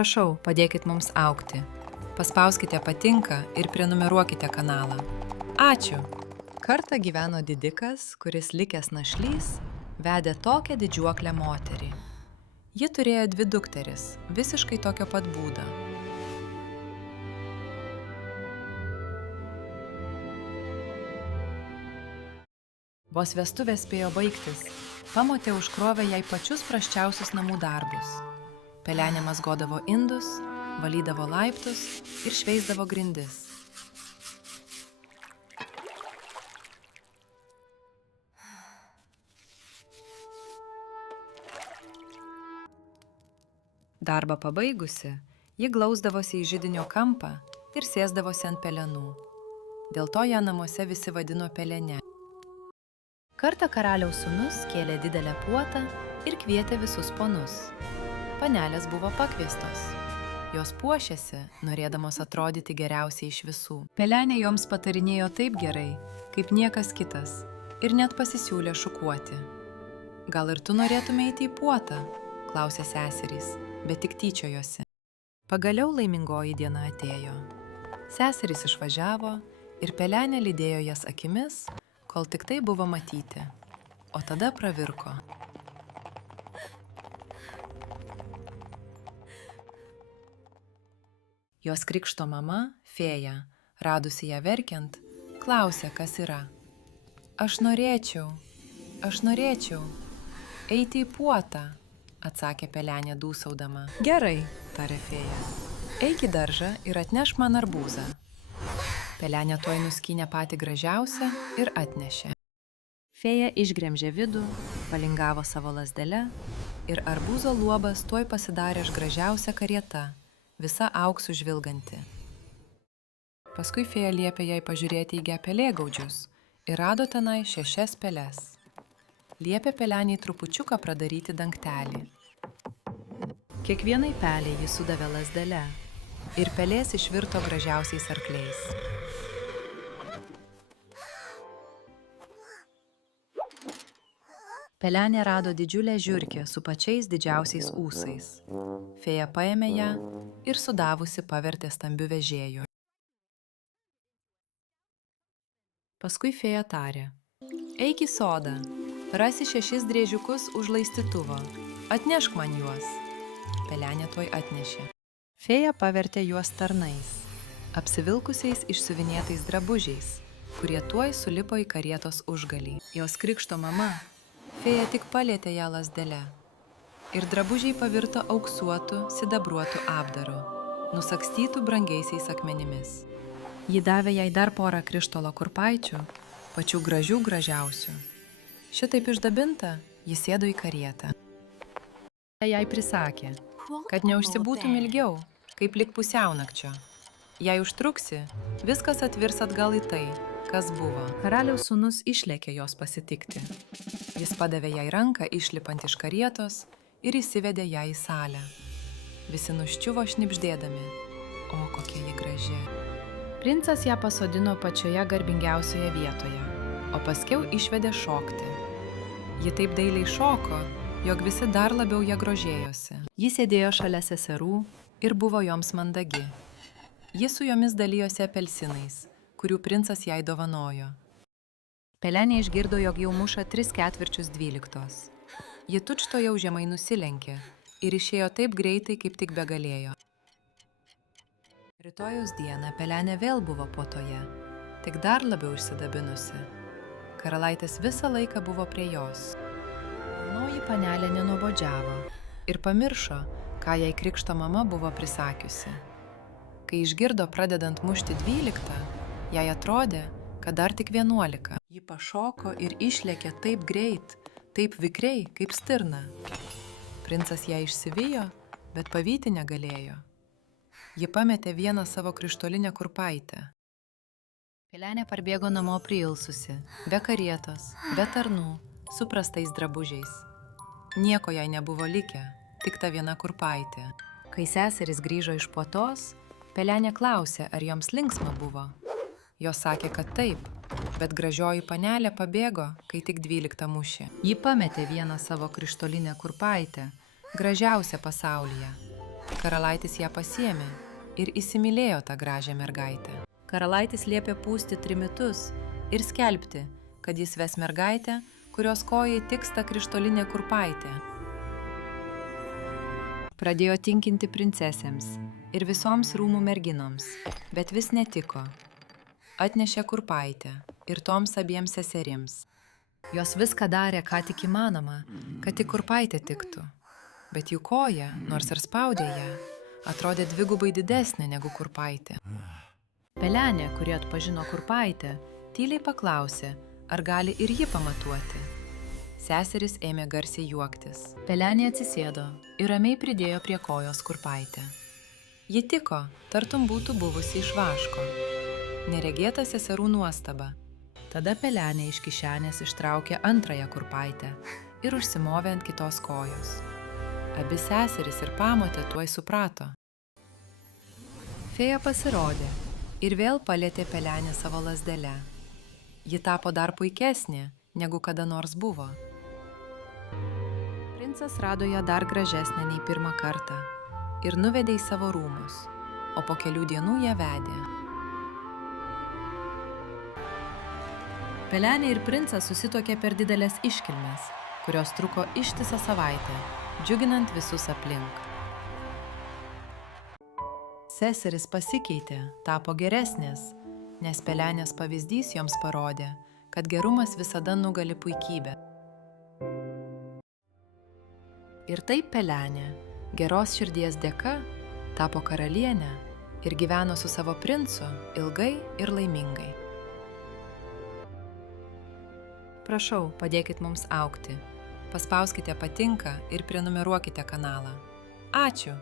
Prašau, padėkit mums augti. Paspauskite patinka ir prenumeruokite kanalą. Ačiū. Kartą gyveno didikas, kuris likęs našlys, vedė tokią didžiuoklę moterį. Ji turėjo 2 dukteris, visiškai tokio pat būdo. Vos vestuvės spėjo baigtis, pamotė užkrovė jai pačius prasčiausius namų darbus. Pelenė mazgodavo indus, valydavo laiptus ir šveisdavo grindis. Darbą pabaigusi, ji glausdavosi į židinio kampą ir sėsdavosi ant pelenų. Dėl to ją namuose visi vadino Pelene. Kartą karaliaus sūnus kėlė didelę puotą ir kvietė visus ponus. Panelės buvo pakviestos. Jos puošėsi, norėdamos atrodyti geriausiai iš visų. Pelenė joms patarinėjo taip gerai, kaip niekas kitas, ir net pasisiūlė šukuoti. Gal ir tu norėtumei eiti į puotą? Klausė seserys, bet tik tyčiojosi. Pagaliau laimingoji diena atėjo. Seserys išvažiavo ir Pelenė lydėjo jas akimis, kol tik tai buvo matyti, o tada pravirko. Jos krikšto mama, Fėja, radusi ją verkiant, klausė, kas yra. Aš norėčiau eiti į puotą, atsakė Pelenė dūsaudama. Gerai, tarė Fėja. Eik į daržą ir atnešk man arbūzą. Pelenė tuoj nuskynė patį gražiausią ir atnešė. Fėja išgremžė vidų, palingavo savo lazdele ir arbūzo luobas tuoj pasidarė gražiausia karieta, visa auksų žvilganti. Paskui Fėja liepė jai pažiūrėti į gepelėgaudžius ir rado tenai 6 peles. Liepė Peleniai trupučiuką pradaryti dangtelį. Kiekvienai peliai jis sudavė lazdele ir pelės išvirto gražiausiais arkliais. Pelenė rado didžiulę žiurkę su pačiais didžiausiais ūsais. Fėja paėmė ją ir sudavusi pavertė stambiu vežėju. Paskui Fėja tarė: eik į sodą, rasi 6 driežiukus už laistytuvo, atnešk man juos. Pelenė tuoj atnešė. Fėja pavertė juos tarnais, apsivilkusiais išsiuvinėtais drabužiais, kurie tuoj sulipo į karietos užgalį. Jos krikšto mama, Fėja tik palietė ją lazdele ir drabužiai pavirto auksuotu, sidabruotu apdaru, nusakstytų brangiaisiais akmenimis. Ji davė jai dar porą krištolo kurpaičių, pačių gražiausių. Šitaip išdabinta, ji sėdo į karietą. Jai prisakė, kad neužsibūtum ilgiau, kaip lik pusiaunakčio. Jei užtruksi, viskas atvirs atgal į tai, kas buvo. Karaliaus sūnus išlėkė jos pasitikti. Jis padavė jai ranką išlipant iš karietos ir įsivedė ją į salę. Visi nuščiuvo šnibždėdami. O, kokia ji graži. Princas ją pasodino pačioje garbingiausioje vietoje, o paskiau išvedė šokti. Ji taip dailiai šoko, jog visi dar labiau ją grožėjosi. Ji sėdėjo šalia seserų ir buvo joms mandagi. Ji su jomis dalijosi apelsinais, kurių princas jai dovanojo. Pelenė išgirdo, jog jau muša 3/4 Ji tučtuojau žemai nusilenkė ir išėjo taip greitai, kaip tik begalėjo. Rytojaus dieną Pelenė vėl buvo puotoje, tik dar labiau išsidabinusi. Karalaitės visą laiką buvo prie jos. Jaunoji panelė nenuobodžiavo ir pamiršo, ką jai krikšto mama buvo prisakiusi. Kai išgirdo pradedant mušti 12, jai atrodė, kad dar tik 11. Ji pašoko ir išlėkė taip greit, taip vikriai, kaip stirna. Princas ją išsivijo, bet pavyti negalėjo. Ji pametė vieną savo krištolinę kurpaitę. Pelenė parbėgo namo priilsusi, be karietos, be tarnų, su prastais drabužiais. Nieko jai nebuvo likę, tik ta viena kurpaitė. Kai seserys grįžo iš puotos, Pelenė klausė, ar joms linksma buvo. Jos sakė, kad taip, bet gražioji panelė pabėgo, kai tik 12 mušė. Ji pametė vieną savo krištolinę kurpaitę, gražiausią pasaulyje. Karalaitis ją pasiėmė ir įsimylėjo tą gražią mergaitę. Karalaitis liepė pūsti trimitus ir skelbti, kad jis ves mergaitę, kurios kojai tiks ta krištolinė kurpaitė. Pradėjo tinkinti princesėms ir visoms rūmų merginoms, bet vis netiko. Atnešė kurpaitę ir toms abiems seserims. Jos viską darė, ką tik įmanoma, kad tik kurpaitė tiktų. Bet jų koja, nors ir spaudė ją, atrodė dvigubai didesnė negu kurpaitė. Pelenė, kuri atpažino kurpaitę, tyliai paklausė, ar gali ir ji pamatuoti. Seserys ėmė garsiai juoktis. Pelenė atsisėdo ir ramiai pridėjo prie kojos kurpaitę. Ji tiko, tartum būtų buvusi iš vaško. Neregėta seserų nuostaba. Tada Pelenė iš kišenės ištraukė antrąją kurpaitę ir užsimovė ant kitos kojos. Abi seserys ir pamotė tuoj suprato. Fėja pasirodė ir vėl palietė Pelenę savo lazdele. Ji tapo dar puikesnė, negu kada nors buvo. Princas rado ją dar gražesnę nei pirmą kartą ir nuvedė į savo rūmus, o po kelių dienų ją vedė. Pelenė ir princas susituokė per didelės iškilmes, kurios truko ištisą savaitę, džiuginant visus aplink. Seseris pasikeitė, tapo geresnės, nes Pelenės pavyzdys joms parodė, kad gerumas visada nugali puikybę. Ir taip Pelenė, geros širdies dėka, tapo karalienė ir gyveno su savo princu ilgai ir laimingai. Prašau, padėkit mums augti. Paspauskite patinka ir prenumeruokite kanalą. Ačiū!